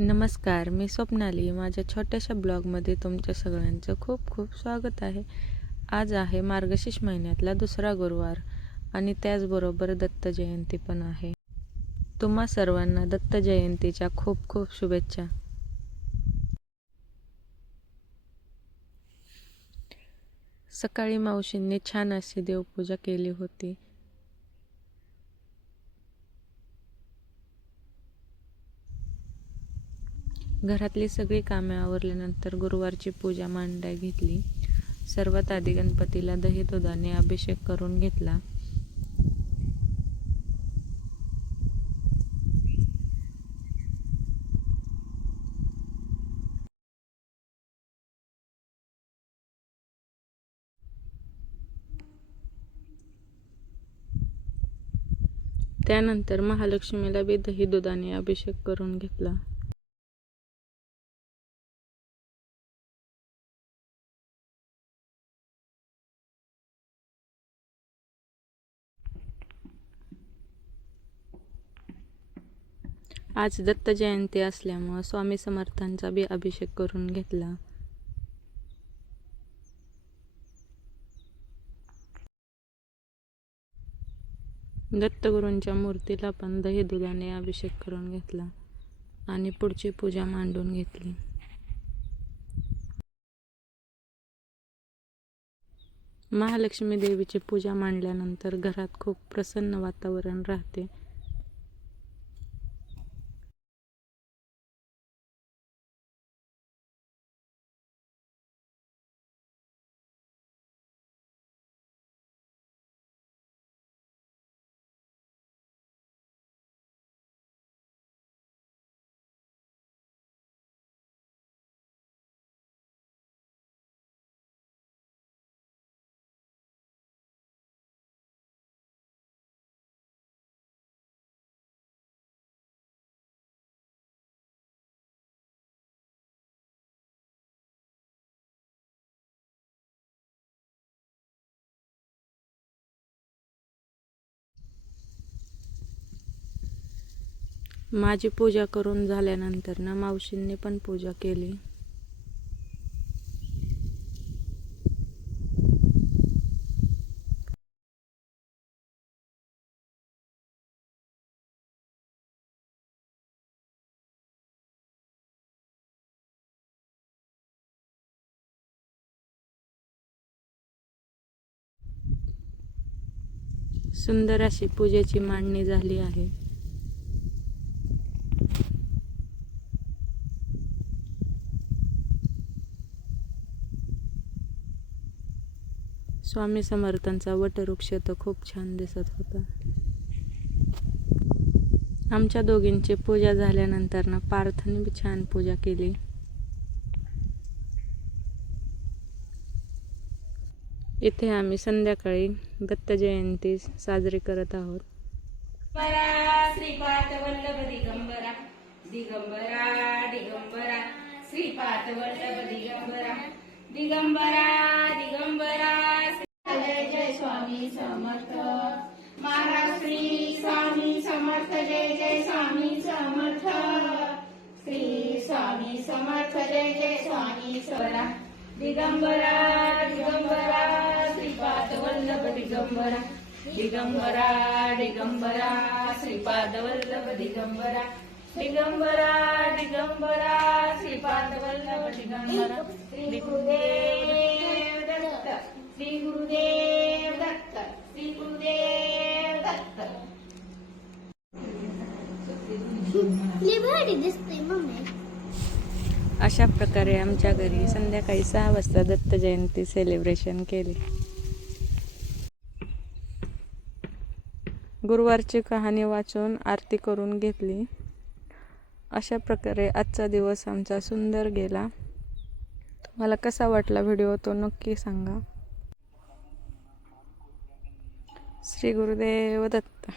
नमस्कार मी स्वप्नाली. माझ्या छोट्याशा ब्लॉगमध्ये तुमच्या सगळ्यांचं खूप खूप स्वागत आहे. आज आहे मार्गशीर्ष महिन्यातला दुसरा गुरुवार आणि त्याचबरोबर दत्त जयंती पण आहे. तुम्हा सर्वांना दत्त जयंतीच्या खूप खूप शुभेच्छा. सकाळी मावशींनी छान अशी देवपूजा केली होती. घरातली सगळी कामे आवरल्यानंतर गुरुवारची पूजा मांडाय घेतली. सर्वात आधी गणपतीला दही दुधाने अभिषेक करून घेतला. त्यानंतर महालक्ष्मीला बी दही दुधाने अभिषेक करून घेतला. आज दत्त जयंती असल्यामुळं स्वामी समर्थांचा बी अभिषेक करून घेतला. दत्तगुरूंच्या मूर्तीला पण दही दुधाने अभिषेक करून घेतला आणि पुढची पूजा मांडून घेतली. महालक्ष्मी देवीची पूजा मांडल्यानंतर घरात खूप प्रसन्न वातावरण राहते. माझी पूजा करून झाल्यानंतर ना मावशींनी पण पूजा केली. सुंदर अशी पूजेची मांडणी झाली आहे. स्वामी समर्थांचा वटवृक्ष तर खूप छान दिसत होता. आमच्या दोघींची पूजा झाल्यानंतर ना पार्थने बी छान पूजा केली. इथे आम्ही संध्याकाळी दत्त जयंती साजरी करत आहोत. दिगंबरा श्रीपाद वल्लभ दिगंबरा दिगंबरा दिगंबरा श्रीपाद वल्लभ दिगंबरा दिगंबरा दिगंबरा जय जय स्वामी समर्थ. महाराज श्री स्वामी समर्थ जय जय स्वामी समर्थ. श्री स्वामी समर्थ जय जय स्वामी स्वरा दिगंबरा दिगंबरा श्रीपाद वल्लभ दिगंबरा. दिगंबरा दिगंबरा श्रीपाद वल्लभ दिगंबरा. दिगंबरा दिगंबरा श्रीपाद वल्लभ दिगंबरा. श्री गुरुदेव दत्त श्री गुरुदेव अशा प्रकारे आमच्या घरी संध्याकाळी सहा वाजता दत्त जयंती सेलिब्रेशन केले. गुरुवारची कहाणी वाचून आरती करून घेतली. अशा प्रकारे आजचा दिवस आमचा सुंदर गेला. तुम्हाला कसा वाटला व्हिडिओ तो नक्की सांगा. श्री गुरुदेव दत्त.